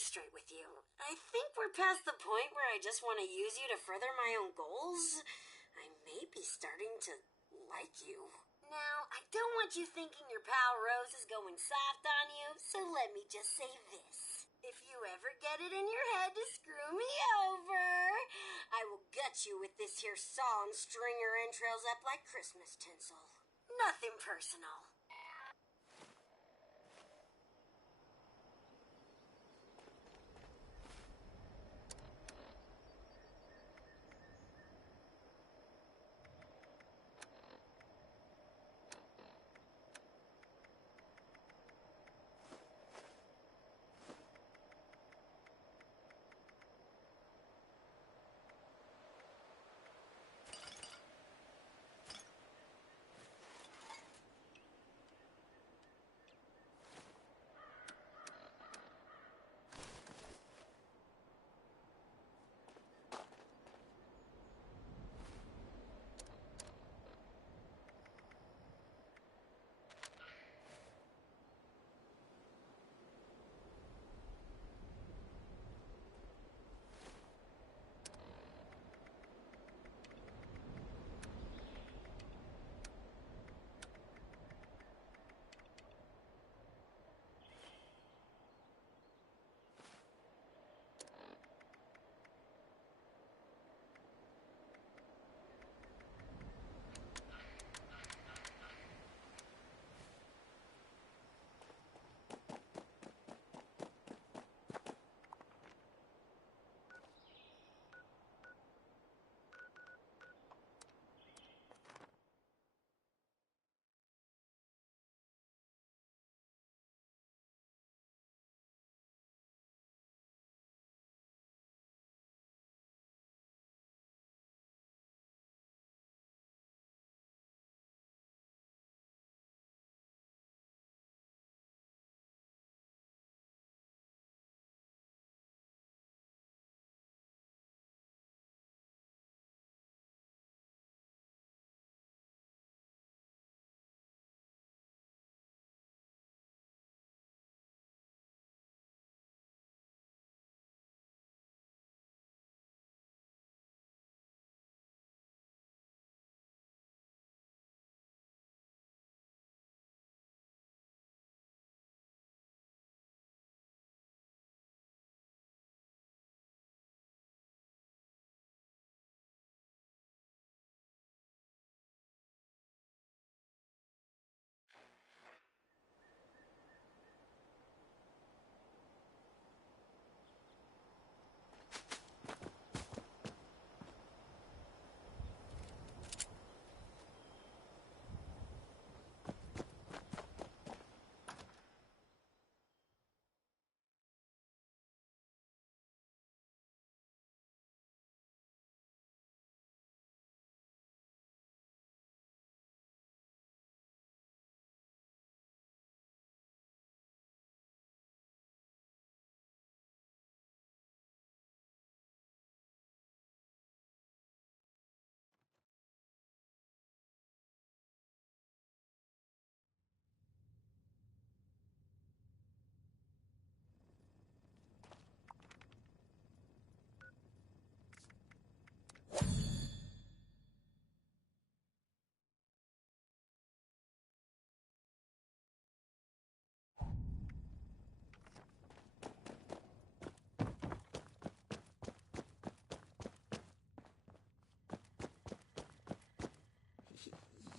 straight with you. I think we're past the point where I just want to use you to further my own goals. I may be starting to like you. Now, I don't want you thinking your pal Rose is going soft on you, so let me just say this. If you ever get it in your head to screw me over, I will gut you with this here saw and string your entrails up like Christmas tinsel. Nothing personal.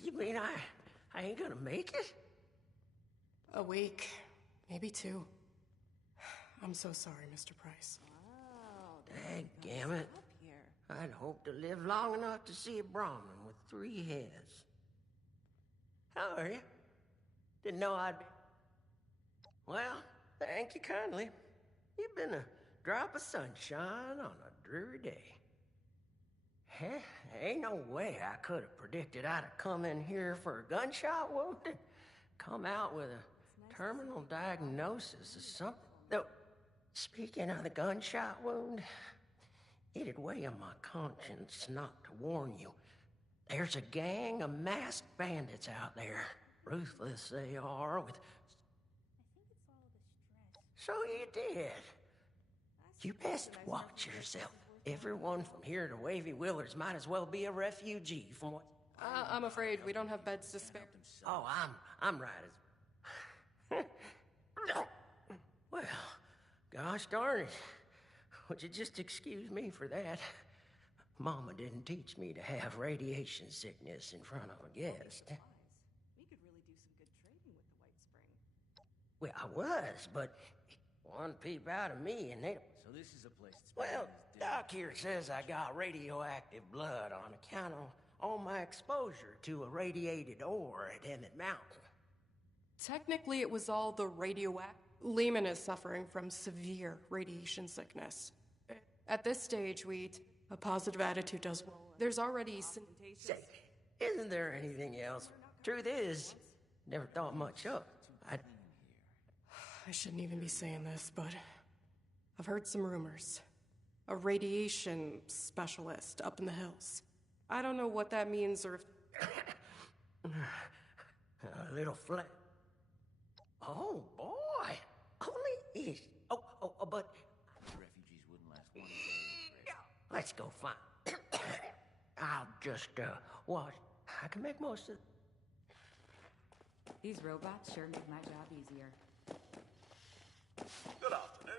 You mean I ain't gonna make it? A week, maybe 2. I'm so sorry, Mr. Price. Daggumit. I'd hoped to live long enough to see a Brahmin with 3 heads. How are you? Didn't know I'd... Well, thank you kindly. You've been a drop of sunshine on a dreary day. Heh, ain't no way I could have predicted I'd have come in here for a gunshot wound and come out with a terminal diagnosis or something. Though, speaking of the gunshot wound, it'd weigh on my conscience not to warn you. There's a gang of masked bandits out there. Ruthless they are with... So you did. You best watch yourself. Everyone from here to Wavy Willards might as well be a refugee from what... I'm afraid we don't have beds to spare. Oh, I'm right as... Well, gosh darn it. Would you just excuse me for that? Mama didn't teach me to have radiation sickness in front of a guest. We could really do some good trading with the White Spring. Well, I was, but one peep out of me and they... So this is a place that's... Well, Doc here says I got radioactive blood on account of all my exposure to a radiated ore at Emmett Mountain. Technically, it was all the radioactive. Lehman is suffering from severe radiation sickness. At this stage, a positive attitude does well. There's already... Say, isn't there anything else? Truth is, never thought much of. I shouldn't even be saying this, but I've heard some rumors. A radiation specialist up in the hills. I don't know what that means or if... A little flat. Oh, boy. Only ish. But... Refugees wouldn't last one day. Let's go find... I'll just, watch. I can make most of... These robots sure make my job easier. Good afternoon.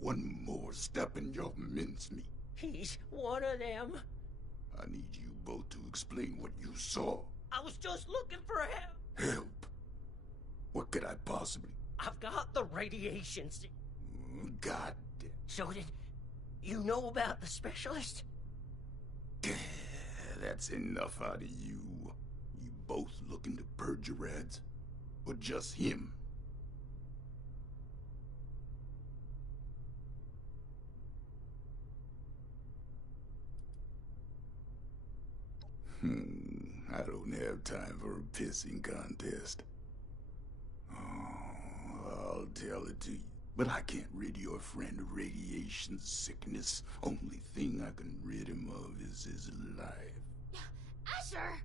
one more step and you'll mince me. He's one of them. I need you both to explain what you saw. I was just looking for help. Help? What could I possibly... I've got the radiation sick. God damn. So did you know about the specialist? That's enough out of you. You both looking to purge your rads? Or just him? I don't have time for a pissing contest. Oh, I'll tell it to you. But I can't rid your friend of radiation sickness. Only thing I can rid him of is his life. Asher!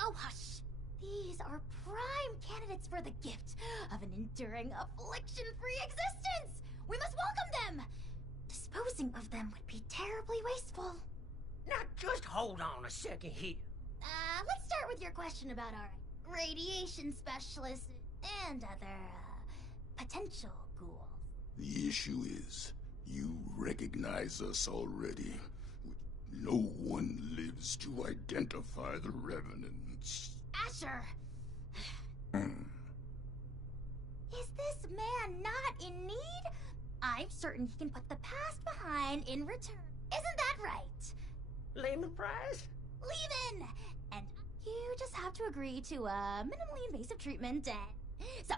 Oh, hush. These are prime candidates for the gift of an enduring affliction-free existence! We must welcome them! Disposing of them would be terribly wasteful. Now, just hold on a second here. Let's start with your question about our radiation specialists and other, potential ghouls. The issue is, you recognize us already. No one lives to identify the revenants. Asher! Is this man not in need? I'm certain he can put the past behind in return. Isn't that right? Lehman Prize? Lehman! And you just have to agree to a minimally invasive treatment and... So...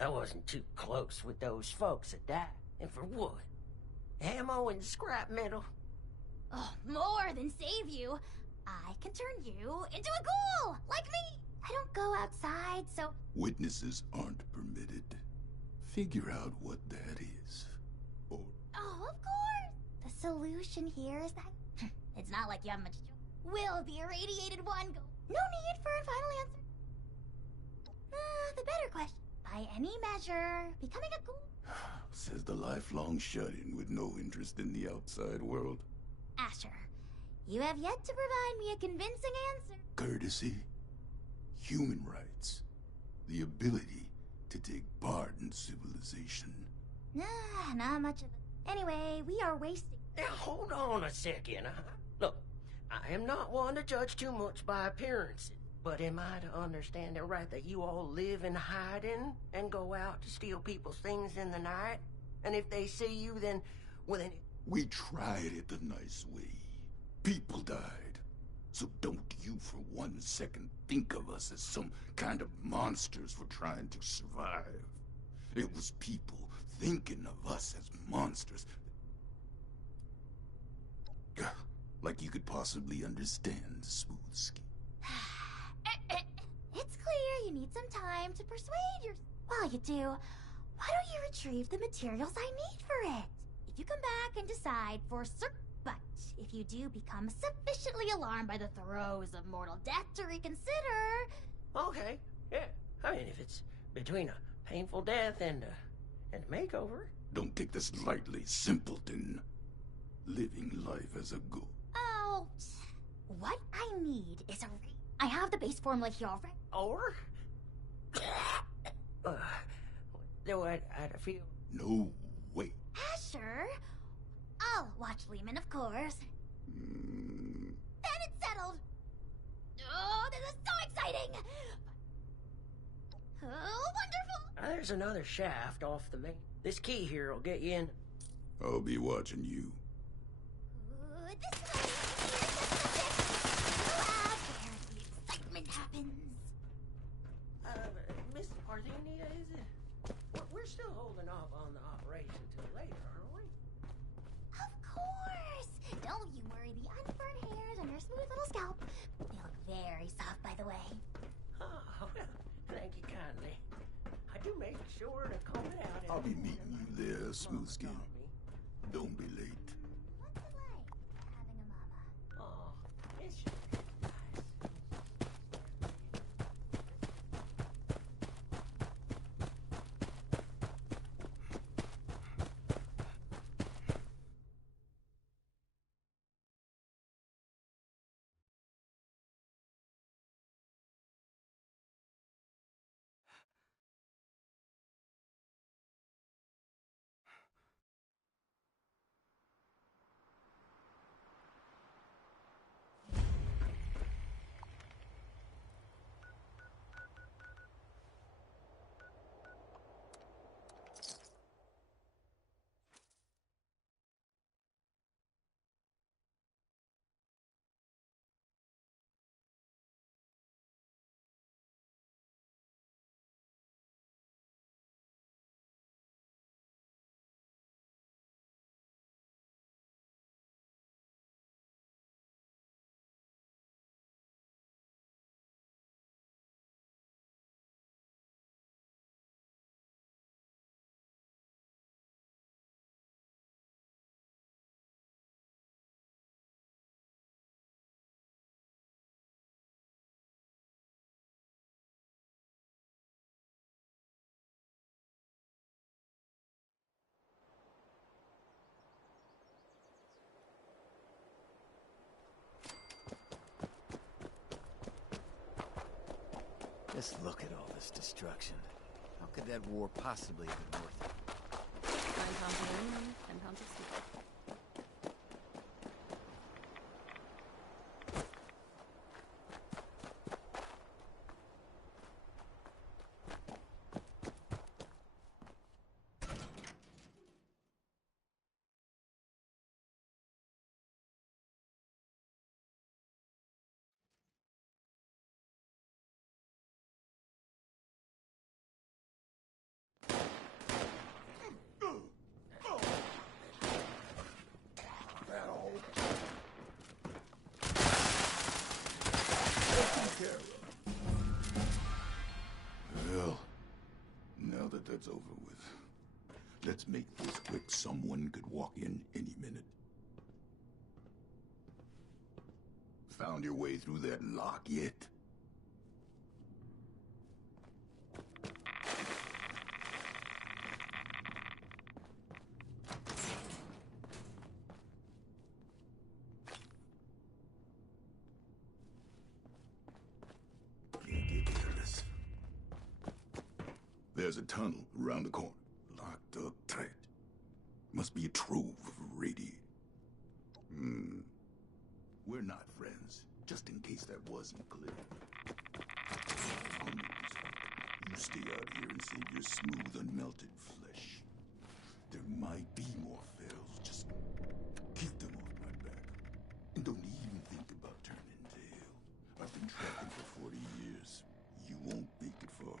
I wasn't too close with those folks that died. And for what? Ammo and scrap metal? Oh, more than save you. I can turn you into a ghoul, like me. I don't go outside, so... Witnesses aren't permitted. Figure out what that is. Or... Oh, of course. The solution here is that... It's not like you have much choice. Will the irradiated one go? No need for a final answer. The better question. By any measure, becoming a ghoul... Says the lifelong shut-in with no interest in the outside world. Asher, you have yet to provide me a convincing answer. Courtesy, human rights, the ability to take part in civilization. Not much of it. Anyway, we are wasting... Now, hold on a second. Look, I am not one to judge too much by appearances. But am I to understand it right that you all live in hiding and go out to steal people's things in the night? And if they see you, then... well, then... We tried it the nice way. People died. So don't you for 1 second think of us as some kind of monsters for trying to survive. It was people thinking of us as monsters. Like you could possibly understand, Smooth Skin. It's clear you need some time to persuade your... While you do, why don't you retrieve the materials I need for it? If you come back and decide for certain... But if you do become sufficiently alarmed by the throes of mortal death to reconsider... Okay, yeah. I mean, if it's between a painful death and a makeover... Don't take this lightly, simpleton. Living life as a ghoul. Oh, what I need is a... I have the base formula here already. Or? Though I'd feel... No way. Asher? I'll watch Lehman, of course. Then it's settled. Oh, this is so exciting! Oh, wonderful! There's another shaft off the main... This key here will get you in... I'll be watching you. This way! Where the excitement happens. Miss Parthenia, is it? We're still holding off on the operation till later, aren't we? Of course! Don't you worry, the unburned hairs on your smooth little scalp. They look very soft, by the way. Oh, well, thank you kindly. I do make sure to comb it out. I'll be meeting you there, Smooth Skin. Don't be late. Just look at all this destruction. How could that war possibly have been worth it? 9 pounds of aluminum, 10 pounds of steel. Well, now that that's over with, let's make this quick. Someone could walk in any minute. Found your way through that lock yet? Can't get careless. There's a tunnel around the corner, locked up tight. Must be a trove of radiation. We're not friends, just in case that wasn't clear. Hummus, you stay out here and save your smooth, unmelted flesh. There might be more fails, just keep them off my back. And don't even think about turning tail. I've been tracking for 40 years. You won't make it far.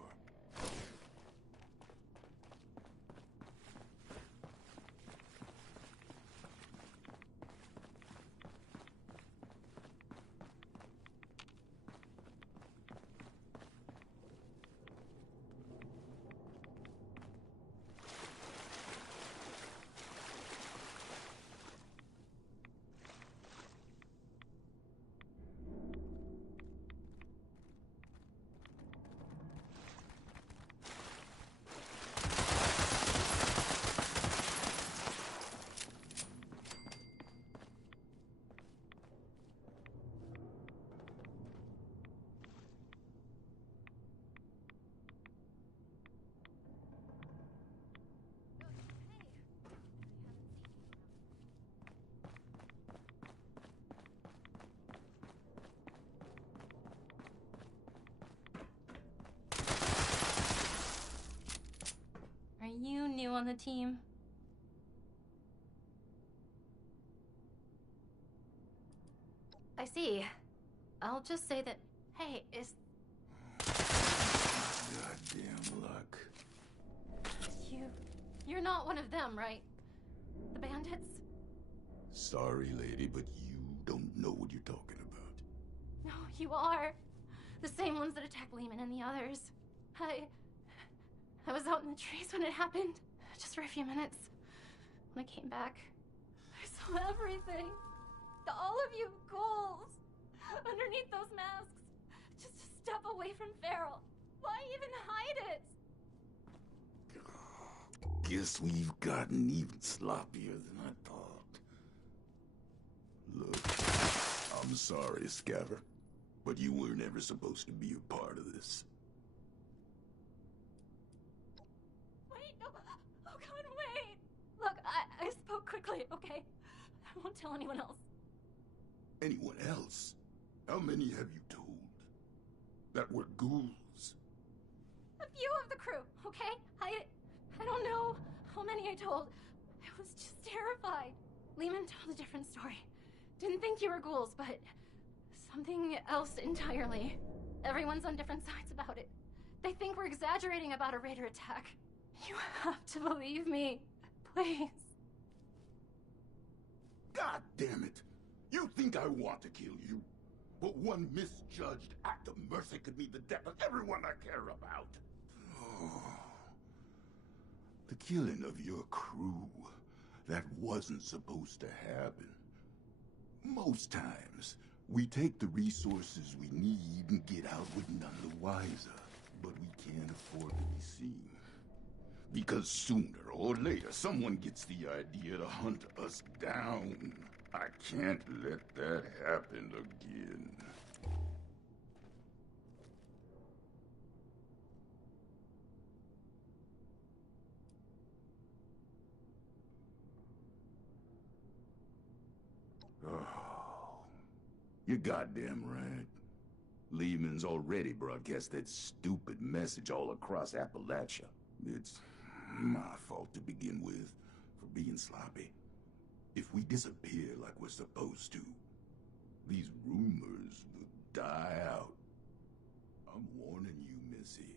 Are you new on the team? I see. I'll just say that, hey, Goddamn luck. You're not one of them, right? The bandits? Sorry, lady, but you don't know what you're talking about. No, you are. The same ones that attacked Lehman and the others. I was out in the trees when it happened, just for a few minutes. When I came back, I saw everything. All of you ghouls underneath those masks, just a step away from Feral. Why even hide it? Guess we've gotten even sloppier than I thought. Look, I'm sorry, Scaver, but you weren't ever supposed to be a part of this. Wait, no. Oh, God, wait. Look, I spoke quickly, okay? I won't tell anyone else. Anyone else? How many have you told? That were ghouls? A few of the crew, okay? I don't know how many I told. I was just terrified. Lehman told a different story. Didn't think you were ghouls, but something else entirely. Everyone's on different sides about it. They think we're exaggerating about a raider attack. You have to believe me. Please. God damn it! You think I want to kill you? But one misjudged act of mercy could mean the death of everyone I care about. Oh. The killing of your crew, that wasn't supposed to happen. Most times, we take the resources we need and get out with none the wiser. But we can't afford to be seen. Because sooner or later, someone gets the idea to hunt us down. I can't let that happen again. You're goddamn right. Lehman's already broadcast that stupid message all across Appalachia. It's my fault to begin with, for being sloppy. If we disappear like we're supposed to, these rumors will die out. I'm warning you, Missy.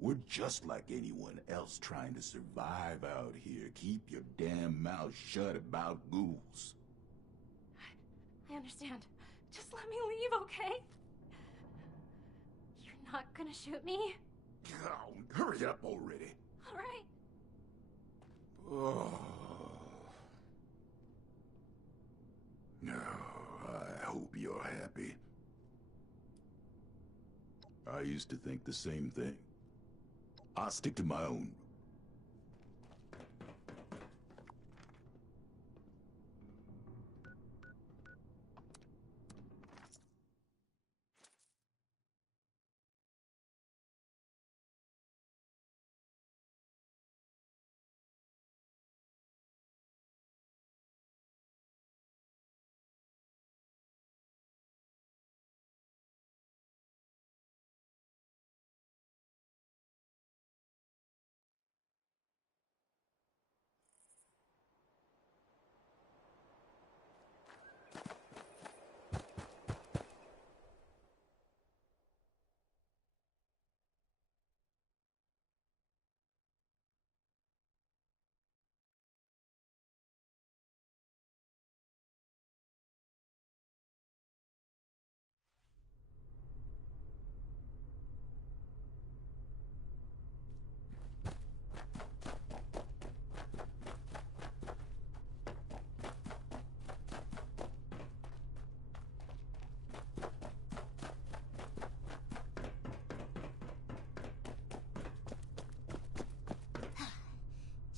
We're just like anyone else trying to survive out here. Keep your damn mouth shut about ghouls. I understand. Just let me leave, okay? You're not gonna shoot me? Oh, hurry up already. All right. Oh. No, I hope you're happy. I used to think the same thing. I'll stick to my own.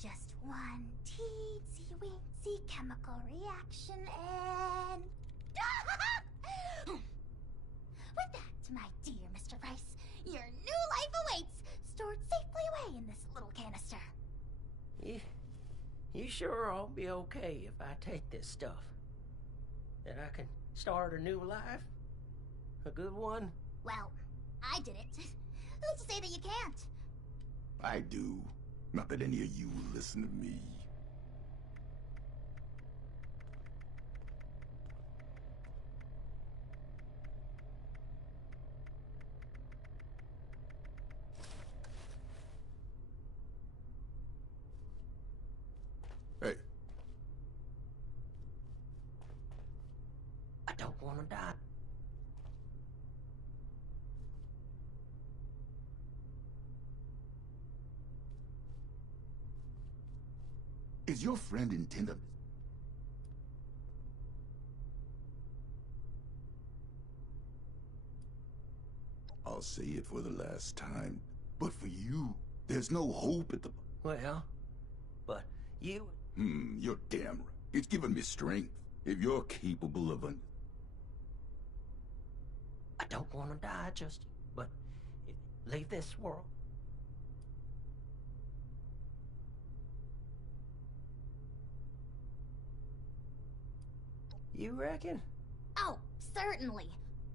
Just one teensy-weensy chemical reaction and... With that, my dear Mr. Rice, your new life awaits, stored safely away in this little canister. You sure I'll be okay if I take this stuff? That I can start a new life? A good one? Well, I did it. Who's to say that you can't? I do. Not that any of you will listen to me. Hey. I don't want to die. Is your friend intended? I'll say it for the last time, but for you, there's no hope at the... Well, but you... You're damn right. It's given me strength. If you're capable of an... I don't want to die, just... But leave this world. You reckon? Oh, certainly.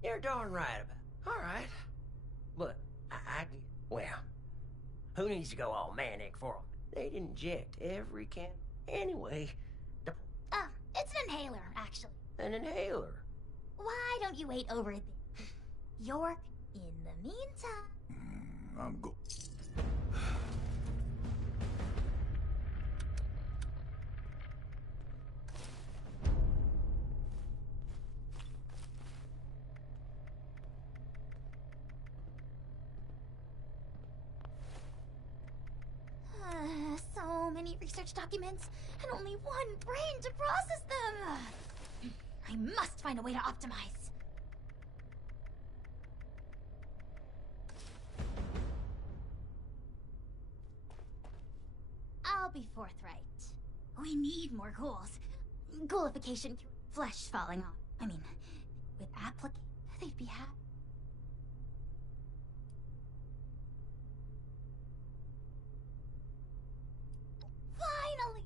You're darn right about it. All right. But I well, who needs to go all manic for them? They'd inject every can. Anyway, It's an inhaler, actually. an inhaler. Why don't you wait over there? York, in the meantime... I'm go... So many research documents, and only one brain to process them! I must find a way to optimize. I'll be forthright. We need more ghouls. Ghoulification, flesh falling off. I mean, with application, they'd be happy. Finally!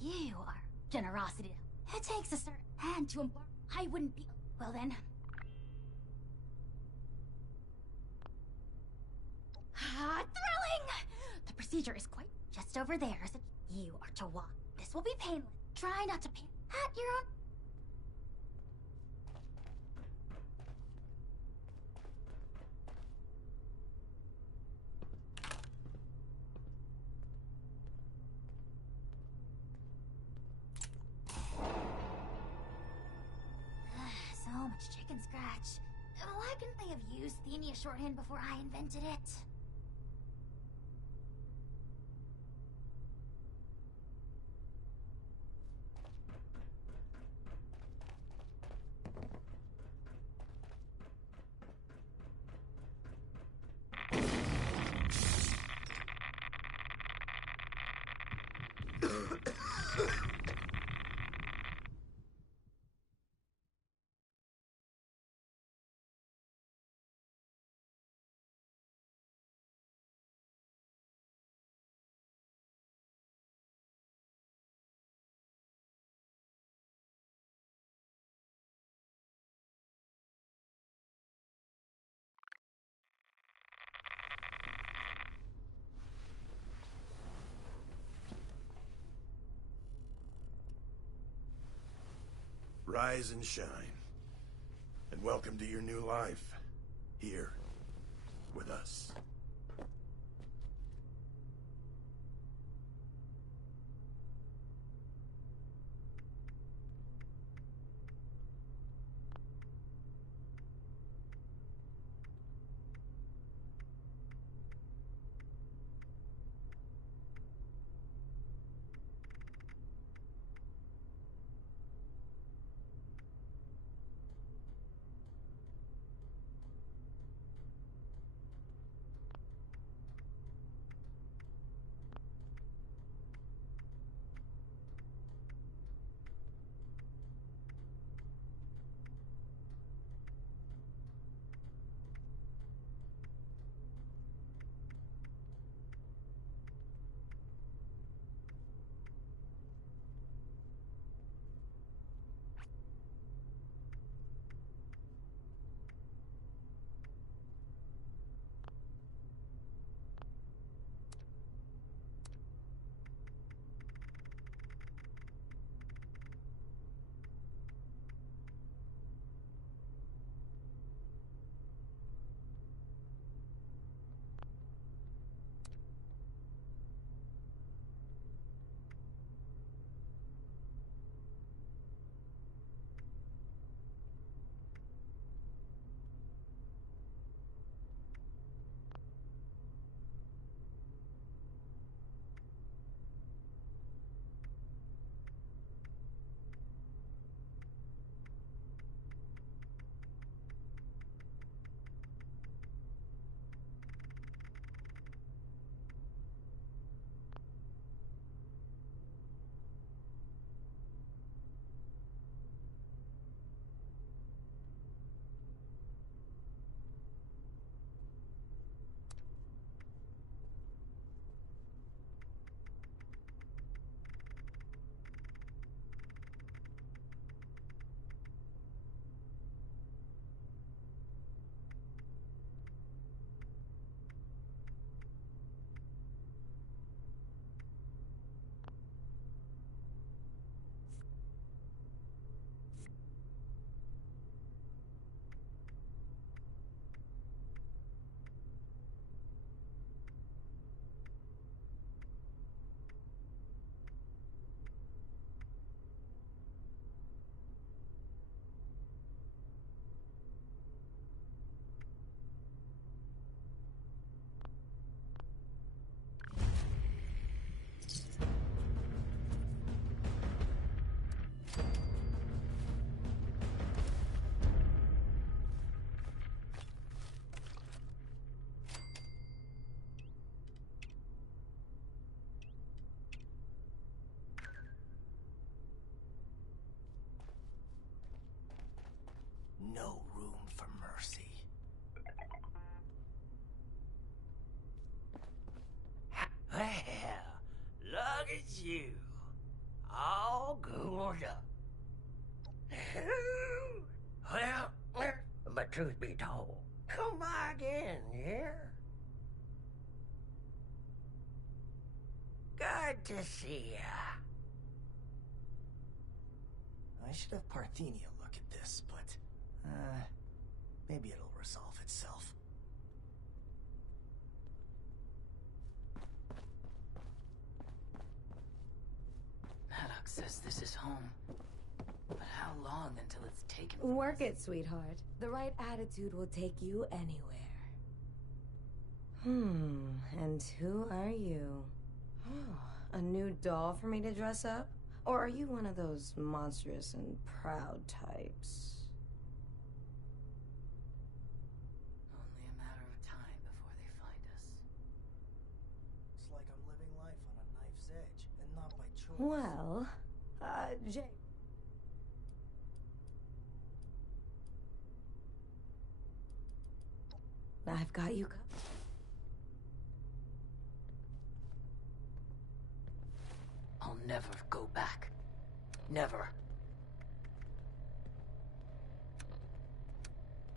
You are generosity. It takes a certain hand to embark. I wouldn't be... Well then, Thrilling! The procedure is quite just over there. So you are to walk. This will be painless. Try not to panic at your own. So much chicken scratch. Why couldn't they have used Thenia shorthand before I invented it? Rise and shine. And welcome to your new life. Here. With us. No room for mercy. Well, look at you. All ghouled up. Well, but truth be told, come by again, yeah? Good to see ya. I should have Parthenia look at this, but, maybe it'll resolve itself. Maddox says this is home. But how long until it's taken? Work it, sweetheart. The right attitude will take you anywhere. And who are you? A new doll for me to dress up? Or are you one of those monstrous and proud types? Only a matter of time before they find us. It's like I'm living life on a knife's edge, and not by choice. Well, Jay. I've got you covered. I'll never go back. Never.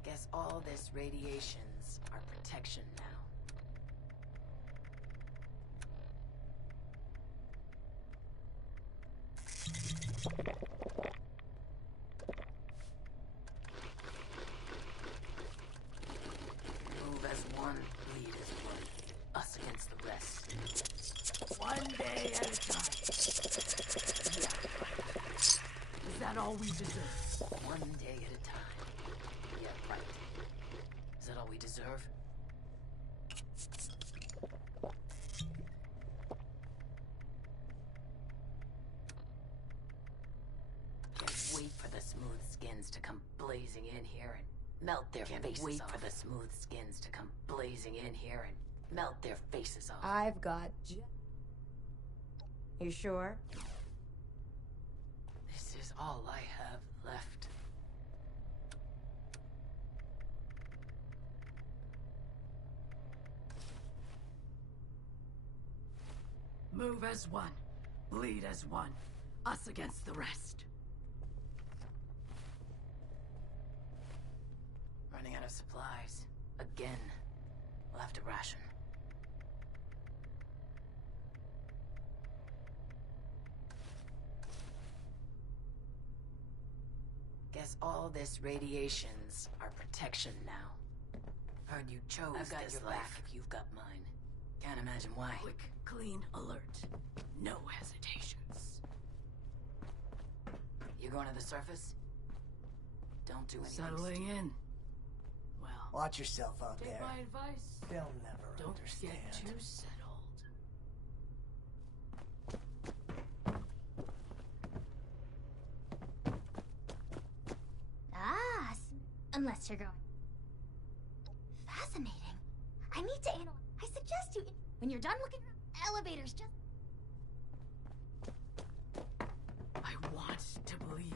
Guess all this radiation's our protection now. Move as one, lead as one. Us against the rest. One day at a time. Yeah. Is that all we deserve? One day at a time. Yeah, right. Is that all we deserve? Can't wait for the smooth skins to come blazing in here and melt their faces off. Wait for the smooth skins to come blazing in here and melt their faces off. I've got You sure? This is all I have left. Move as one. Bleed as one. Us against the rest. Running out of supplies. Again. We'll have to ration. Guess all this radiation's our protection now. Heard you chose I've got this your life back if you've got mine. Can't imagine why. Quick, clean, alert. No hesitations. You going to the surface? Don't do anything. Settling in. Well, Watch yourself out take there. my advice. They'll never Don't understand. get too settled. Unless you're going. Fascinating. I need to analyze. I suggest you, when you're done looking for elevators, just... I want to believe